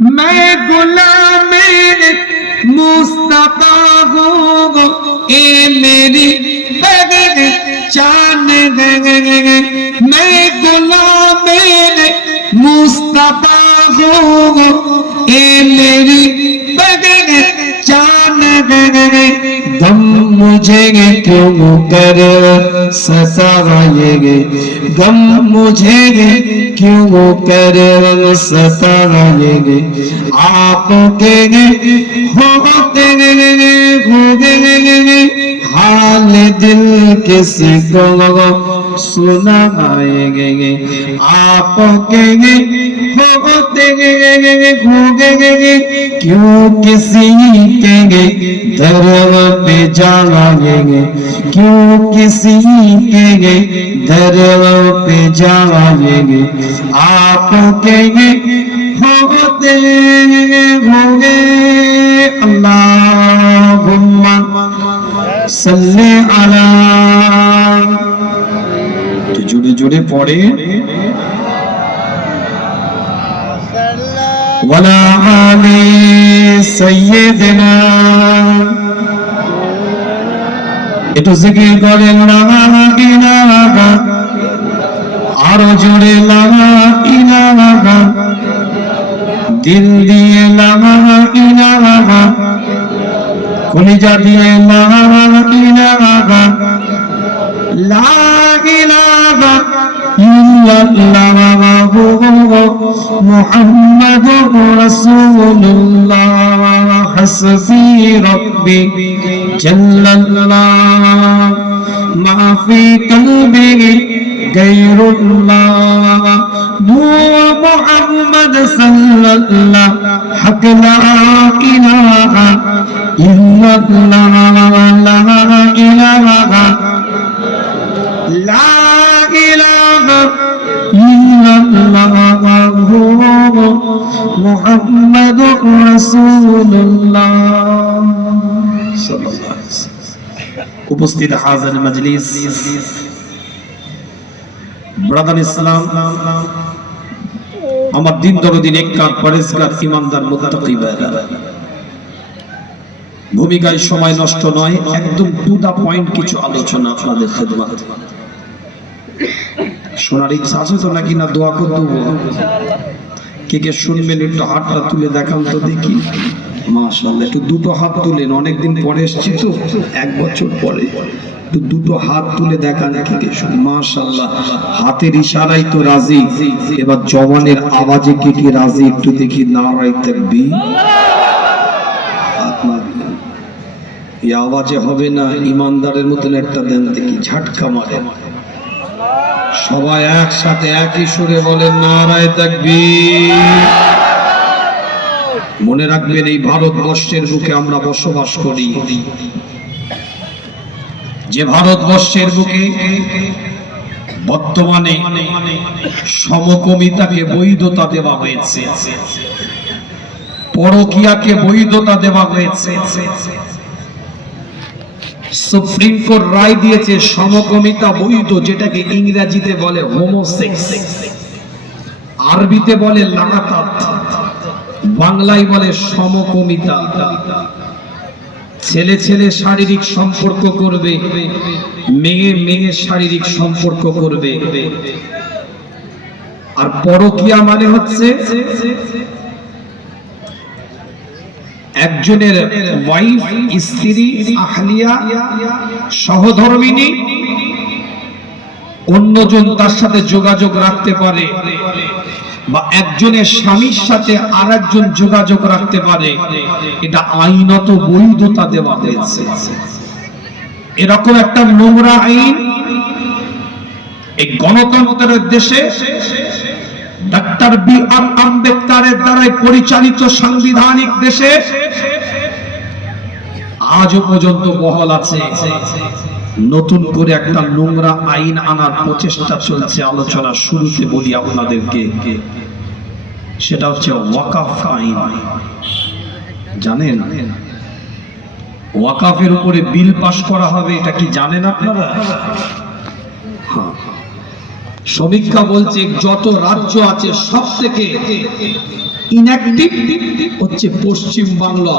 मैं गुलाम मुस्तफा हूँ, ए मेरी पहचान है। मैं गुलाम मुस्तफा हूँ, ए मेरी पहचान है। गम मुझे क्यों कर सताएंगे, गम मुझे क्यों कर सताएंगे। आपके होते हाल दिल किसी को सुनाएंगे। आपके होते क्यों किसी के दर पे जाएंगे, क्यों किसी के दर पे जाएंगे। आपके होते होंगे। अल्लाहुम्मा सल्ली अला, तो जुड़े जुड़े पढ़े वाला आले सय्यदना। একটু জিকির করেন লা ইলাহা, আরো জোরে লা ইলাহা, দিল দিয়ে লা ইলাহা, কলিজা দিয়ে লা ইলাহা, লা ইলাহা ইল্লাল্লাহ মুহাম্মাদুর রাসূলুল্লাহ। হাসবি রব্বি জাল্লাল্লাহ মা ফি কলবি গায়রুল্লাহ। নূর মুহাম্মদ সাল্লাল্লাহ হক লা ইলাহা ইল্লাল্লাহ, লা ইলাহা লা ইলাহা ইল্লাল্লাহ মুহাম্মাদুর রাসূলুল্লাহ সাল্লাল্লাহু আলাইহি ওয়াসাল্লাম। উপস্থিত হাজির মজলিস, ব্রাদার ইসলাম, আমার দিন দরদি নেককার পরেজগার ইমানদার মুত্তাকি ভাইরা, ভূমিকায় সময় নষ্ট নয়, একদম টু দা পয়েন্ট কিছু আলোচনা আপনাদের খেদমত। শোনার ইচ্ছা আছে তো নাকি না দোয়া করে দেবো? কে কে শুনবেন একটু হাতটা তুলে দেখান তো দেখি। মাশাআল্লাহ, একটু দুটো হাত তুলেন, অনেকদিন পরে এসেছি তো, 1 বছর পরে। একটু দুটো হাত তুলে দেখান কে কে শুন। মাশাআল্লাহ, হাতের ইশারাই তো রাজি। এবার জবানের আওয়াজে কে কে রাজি একটু দেখি। নারায়ে তাকবীর। এই আওয়াজে হবে না, ইমানদারের মতন একটা দেন দেখি, ঝাটকা মারে। সবাই একসাথে একই সুরে বলেন নারায়ে তাকবীর। মনে রাখবেন, এই ভারতবর্ষের বুকে আমরা বসবাস করি, যে ভারতবর্ষের বুকে বর্তমানে সমকামিতাকে বৈধতা দেওয়া হয়েছে, পরকীয়াকে বৈধতা দেওয়া হয়েছে। সুপ্রিম কোর্ট রায় দিয়েছে সমকামিতা বৈধ, যেটাকে ইংরেজিতে বলে হোমোসেক্স, আরবিতে বলে লাগাতাত, বাংলায় বলে সমকামিতা। ছেলে ছেলে শারীরিক সম্পর্ক করবে, মেয়ে মেয়ে শারীরিক সম্পর্ক করবে। আর পরকীয়া মানে হচ্ছে একজনের ওয়াইফ, স্ত্রী, আহলিয়া, সহধর্মিনী অন্যজন তার সাথে যোগাযোগ রাখতে পারে, বা একজনের স্বামীর সাথে আরেকজন যোগাযোগ রাখতে পারে, এটা আইনত বৈধতা দেওয়া হয়েছে। এরকম একটা নোংরা আইন এই গণতন্ত্রের দেশে ডাক্তার বি.আর. আম্বেদকরের দ্বারাই পরিচালিত সাংবিধানিক দেশে আজও পর্যন্ত বহাল আছে। নতুন করে একটা নোংরা আইন আনার প্রচেষ্টা চলছে। আলোচনা শুরুতে বলি আপনাদেরকে, সেটা হচ্ছে ওয়াকফ আইন। জানেন ওয়াকফের উপরে বিল পাস করা হবে, এটা কি জানেন আপনারা? সমীক্ষা বলছে যত রাজ্য আছে সব থেকে ইনঅ্যাক্টিভ হচ্ছে পশ্চিম বাংলা।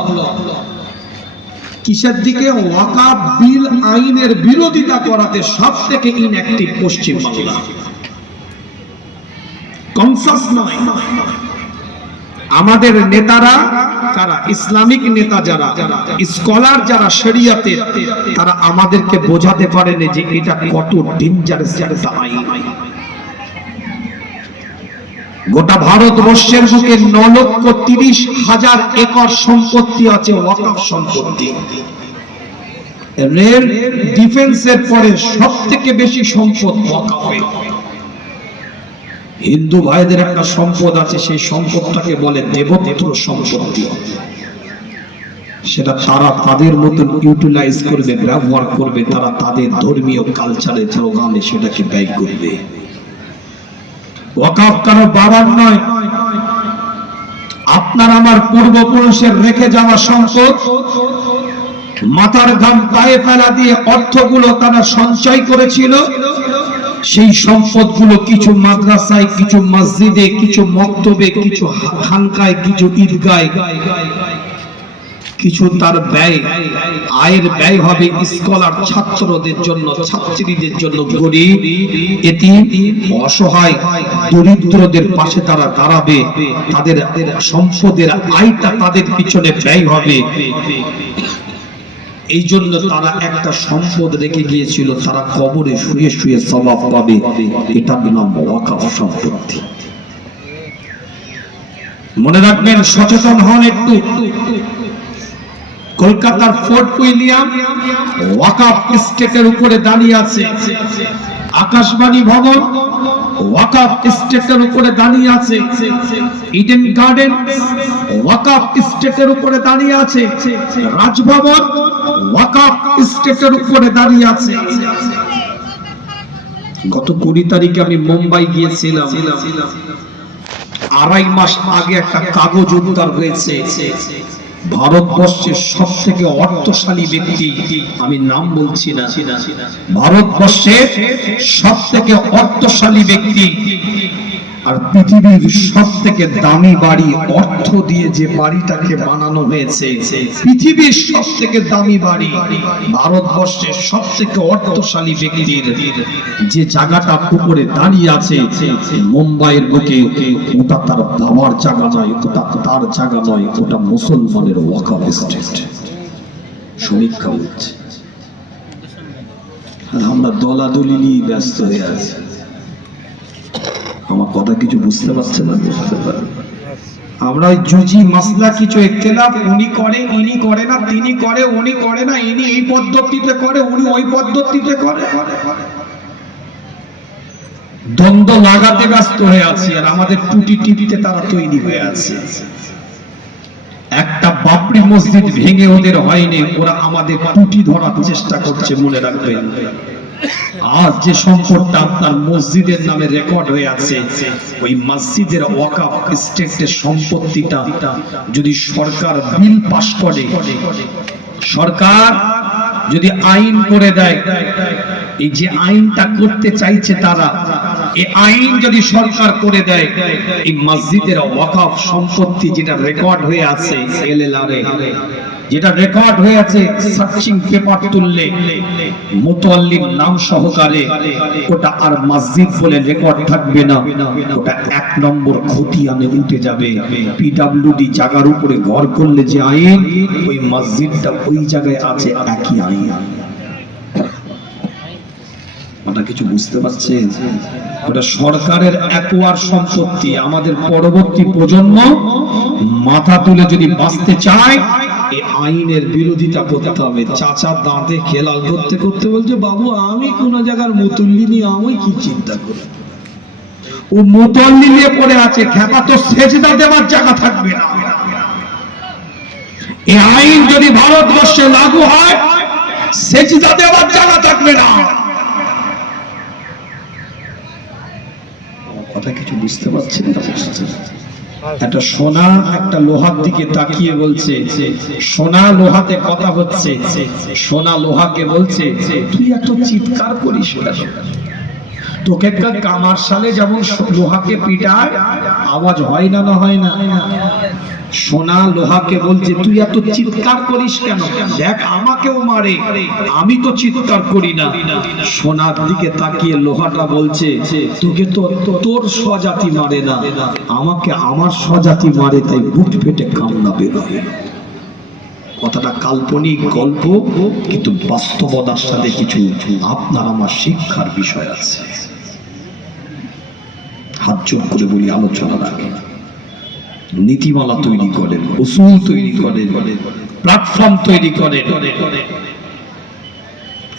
কিসের দিকে? ওয়াকাফ বিল আইনের বিরোধিতা করাতে সব থেকে ইনঅ্যাক্টিভ পশ্চিম বাংলা। কনসাস নয়। আমাদের নেতারা যারা ইসলামিক নেতা, যারা স্কলার, যারা শরিয়াতের, তারা আমাদেরকে বোঝাতে পারেনি যে এটা কত ডেঞ্জারাস একটা আইন। গোটা ভারতবর্ষের বুকে 9,30,000 একর সম্পত্তি আছে, ওয়াকফ সম্পত্তি। রেল ডিফেন্সের পরে সব থেকে বেশি সম্পদ ওয়াকফে। হিন্দু ভাইদের একটা সম্পদ আছে, সেই সম্পদটাকে বলে দেবত্র সম্পত্তি। সেটা তারা তাদের মতন ইউটিলাইজ করবে, ব্যবহার করবে, তারা তাদের ধর্মীয় কালচারে প্রোগ্রামে সেটাকে ব্যয় করবে। ওয়াকফ কারো বাবার নয়, আপনার আমার পূর্বপুরুষের রেখে যাওয়া সম্পদ। মাথার ঘাম পায়ে ফেলা দিয়ে অর্থগুলো তারা সঞ্চয় করেছিল। সেই সম্পদগুলো কিছু মাদ্রাসায়, কিছু মসজিদে, কিছু মক্তবে, কিছু খানকায়, কিছু ঈদগায়, কিছু তার ব্যয়, আয়ের ব্যয় হবে স্কলার, ছাত্রদের জন্য, ছাত্রীদের জন্য, গরিব, এতিম, অসহায়, দরিদ্রদের পাশে তারা দাঁড়াবে। তাদের সম্পদের আয়টা তাদের পিছনে ব্যয় হবে। এই জন্য তারা একটা সম্পদ রেখে গিয়েছিল, তারা কবরে শুয়ে শুয়ে সওয়াব পাবে। এটা নাম ওয়াকফ সম্পত্তি। মনে রাখবেন, সচেতন হন একটু। কলকাতার ফোর্ট উইলিয়াম ওয়াকফ স্টেটের উপরে দাঁড়িয়ে আছে। আকাশবাণী ভবন ওয়াকফ স্টেটের উপরে দাঁড়িয়ে আছে। ইডেন গার্ডেন ওয়াকফ স্টেটের উপরে দাঁড়িয়ে আছে। রাজভবন ওয়াকফ স্টেটের উপরে দাঁড়িয়ে আছে। গত 20 তারিখে আমি মুম্বাই গিয়েছিলাম। 2.5 মাস আগে একটা কাগজ উদ্ধার হয়েছে। ভারতবর্ষের সব থেকে অর্থশালী ব্যক্তি, আমি নাম বলছি না, ভারতবর্ষের সব থেকে অর্থশালী ব্যক্তি আর পৃথিবীর সব থেকে দামি বাড়ি, অর্থ দিয়ে যে বাড়িটাকে বানানো হয়েছে, পৃথিবীর সব থেকে দামি বাড়ি, ভারতবর্ষের সব থেকে অর্থশালী ব্যক্তির যে জায়গাটা উপরে দাঁড়িয়ে আছে মুম্বাইয়ের বুকে, ওটা তার বাবার জায়গা নয়, ওটা তার জায়গা নয়, ওটা মুসলমানের ওয়াকফ স্টেট। সমীক্ষা হচ্ছে। আমরা দলাদলি নিয়ে ব্যস্ত হয়ে আছি। আমার কথা কিছু বুঝতে পারছেন না? আমরা জুজি মাসলা কিছু ইখতিলাফ, উনি করে, ইনি করে না, তিনি করে, উনি করে না, ইনি এই পদ্ধতিতে করে, উনি ওই পদ্ধতিতে করে, দ্বন্দ্ব লাগাতে ব্যস্ত হয়ে আছি। আর আমাদের টুটি টিভিতে তারা তৈরি হয়ে আছে। একটা বাবরি মসজিদ ভেঙে ওদের হয়নি, ওরা আমাদের টুটি ধরার চেষ্টা করছে। মনে রাখবেন, আজ যে সম্পদটা আপনার মসজিদের নামে রেকর্ড হয়ে আছে, ওই মসজিদের ওয়াকফ স্টেটের সম্পত্তিটা যদি সরকার বিল পাস করে, সরকার যদি আইন করে দেয়, এই যে আইনটা করতে চাইছে তারা, এই আইন যদি সরকার করে দেয়, এই মসজিদের ওয়াকফ সম্পত্তি যেটা রেকর্ড হয়ে আছে এলএলআর এ, যেটা রেকর্ড হয়ে আছে সার্চিং পেপার তুললে মুতাল্লির নাম সহকারে, ওটা আর মসজিদ বলে রেকর্ড থাকবে না, ওটা 1 নম্বর খতিয়ানে উঠে যাবে। পিডব্লিউডি জায়গার উপরে ঘর করলে যে আইন, ওই মসজিদটা ওই জায়গায় আছে, একই আইন। ওটা কিছু বুঝতে পারছেন? ওটা সরকারের একোয়ার সম্পত্তি। আমাদের পরবর্তী প্রজন্ম মাথা তুলে যদি বাঁচতে চায়, এই আইনের বিরোধিতা করতে হবে। চাচা দাঁতে খেলাল করতে করতে বলছে, বাবু আমি কোন জায়গার মুতল্লি নিয়ে আমি কি চিন্তা করি? ও মুতল্লি নিয়ে পড়ে আছে, খেপা তো সেজদা দেওয়ার জায়গা থাকবে না। এই আইন যদি ভারতবর্ষে লাগু হয়, সেজদা দেওয়ার জায়গা থাকবে না। কথা কিছু বুঝতে পারছেন না? একটা সোনা একটা লোহার দিকে তাকিয়ে বলছে, সোনা লোহাতে কথা হচ্ছে, সোনা লোহাকে বলছে তুই এত চিৎকার করিস কেন? তোকে কামার সালে যেমন লোহাকে পিটায়, আওয়াজ হয় না? না হয় না? সোনা লোহাকে বলছে তুই এত চিৎকার করিস কেন? দেখ আমাকেও মারে, আমি তো চিৎকার করি না। সোনার দিকে তাকিয়ে লোহাটা বলছে তোকে তো তোর স্বজাতি মারে না, আমাকে আমার স্বজাতি মারে, তাই বুক ফেটে কান্না বেরোয়। কথাটা কাল্পনিক গল্প, কিন্তু বাস্তবতার সাথে কিছু আপনার আমার শিক্ষার বিষয় আছে। হাত জোর করে বলি, আলোচনা রাখে, নীতিমালা তৈরি করেন, উসুল তৈরি করেন, প্ল্যাটফর্ম তৈরি করেন,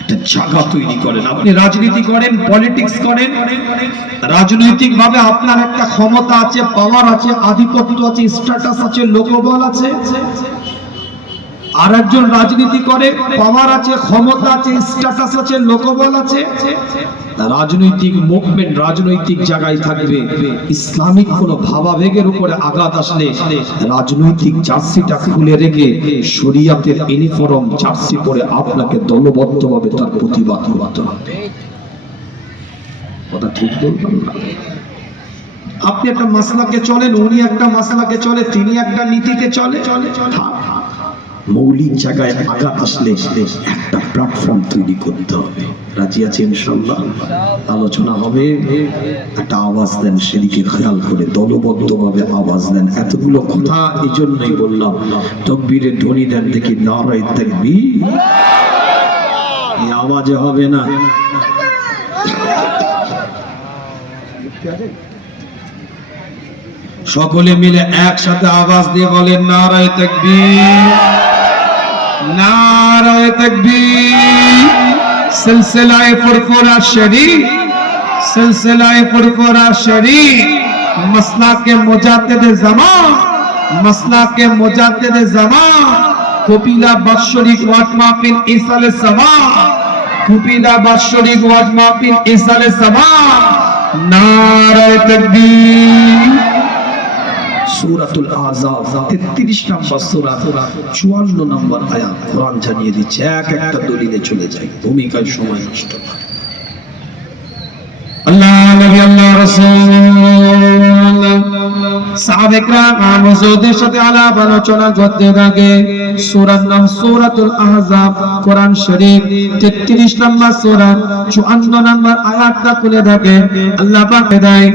একটা জায়গা তৈরি করেন। আপনি রাজনীতি করেন, পলিটিক্স করেন, রাজনৈতিক ভাবে আপনার একটা ক্ষমতা আছে, পাওয়ার আছে, আধিপত্য আছে, স্ট্যাটাস আছে, লোকবল আছে। আর একজন রাজনীতি করে, পাওয়ার আছে, ক্ষমতা আছে, স্ট্যাটাস আছে, লোকবল আছে, রাজনৈতিক মুভমেন্ট রাজনৈতিক জায়গায় থাকবে। ইসলামিক কোন ভাবাবেগের উপরে আঘাত আসলে রাজনৈতিক জার্সিটা খুলে রেখে শরিয়াতের ইউনিফর্ম জার্সি পরে আপনাকে দলবদ্ধভাবে তার প্রতিবাদ করতে হবে। কথা ঠিক বলবেন না? আপনি একটা মাসলাকে চলেন, উনি একটা মাসলাকে চলে, তিনি একটা নীতিতে চলে। মৌলিক জায়গায় আঘাত আসলে একটা প্ল্যাটফর্ম তৈরি করতে হবে। রাজি আছে ইনশাআল্লাহ? আলোচনা হবে, একটা আওয়াজ দেন, সেদিকে খেয়াল করে দলবদ্ধভাবে আওয়াজ দেন। এতগুলো কথা এই জন্যই বললাম, তাকবীরের ধ্বনি দেন দেখি, নারায়ে তাকবীর। এই আওয়াজে হবে না। সকলে মিলে একসাথে আওয়াজ দিয়ে বলেন, নারায়ে তাকবীর, নারায়ে তাকবীর। সিলসিলায়ে ফুরফুরা শরীফ, সিলসিলায়ে ফুরফুরা শরীফ, মাসলাকে মুজাদ্দিদ জামান, মাসলাকে মুজাদ্দিদ জামান, কপিলা বাৎসরিক ওয়াজ মাহফিল ইসালে সামান, কপিলা বাৎসরিক ওয়াজ মাহফিল ইসালে সামান। নারায়ে তাকবীর। সূরাতুল আহজাব 33 নম্বর সূরা 54 নম্বর আয়াত কোরআন জানিয়ে দিচ্ছে। এক একটা দলিলে চলে যায়, ভূমিকায় সময় নষ্ট না। আল্লাহ নবী, আল্লাহ রাসূল, সাহাবে کرام হুজুরদের সাথে আলাপ আলোচনা করতে থাকে। সূরার নাম সূরাতুল আহজাব, কোরআন শরীফ 33 নম্বর সূরা 54 নম্বর আয়াতটা খুলে থাকে। আল্লাহ পাক দেয়